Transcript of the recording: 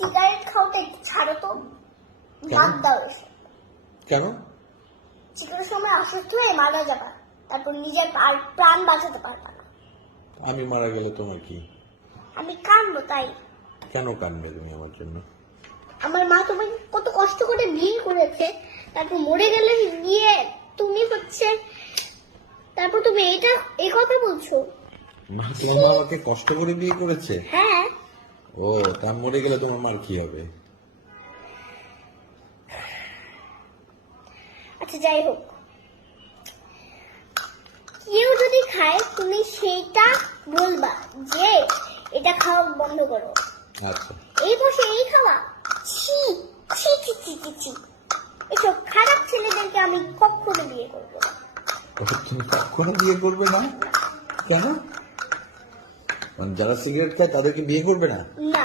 Cigarette খাওয়াটা একটু ছাড়ো তো, বাদ দাও এসব। কেন? চিকেনের সময় অসুস্থ হয়ে মারা যাবা, তারপর নিজের প্রাণ বাঁচাতে পারবা না। আমি মারা গেলে তোমার কি? আমি কাঁদবো তাই। কেন কাঁদবে তুমি আমার জন্য? আমার মা তোমাকে কত কষ্ট করে বিয়ে করেছে, তারপর মরে গেলে গিয়ে তুমি হচ্ছে, তারপর তুমি এই কথা বলছো? তোমার মা আমাকে কষ্ট করে বিয়ে করেছে? হ্যাঁ। ও, তা মরে গেলে তোমার মার কি হবে? আচ্ছা যাই হোক, কেউ যদি খায় তুমি সেইটা বলবা যে এটা খাওয়া বন্ধ করো। আচ্ছা। এই বসে এই খাওয়া, ছি ছি ছি ছি ছি ছি। এসব খারাপ ছেলেদেরকে আমি কখনো বিয়ে করবো না। তুমি কখনো বিয়ে করবে না? কেন? যারা সিগারেট খায় তাদেরকে বিয়ে করবে না? না।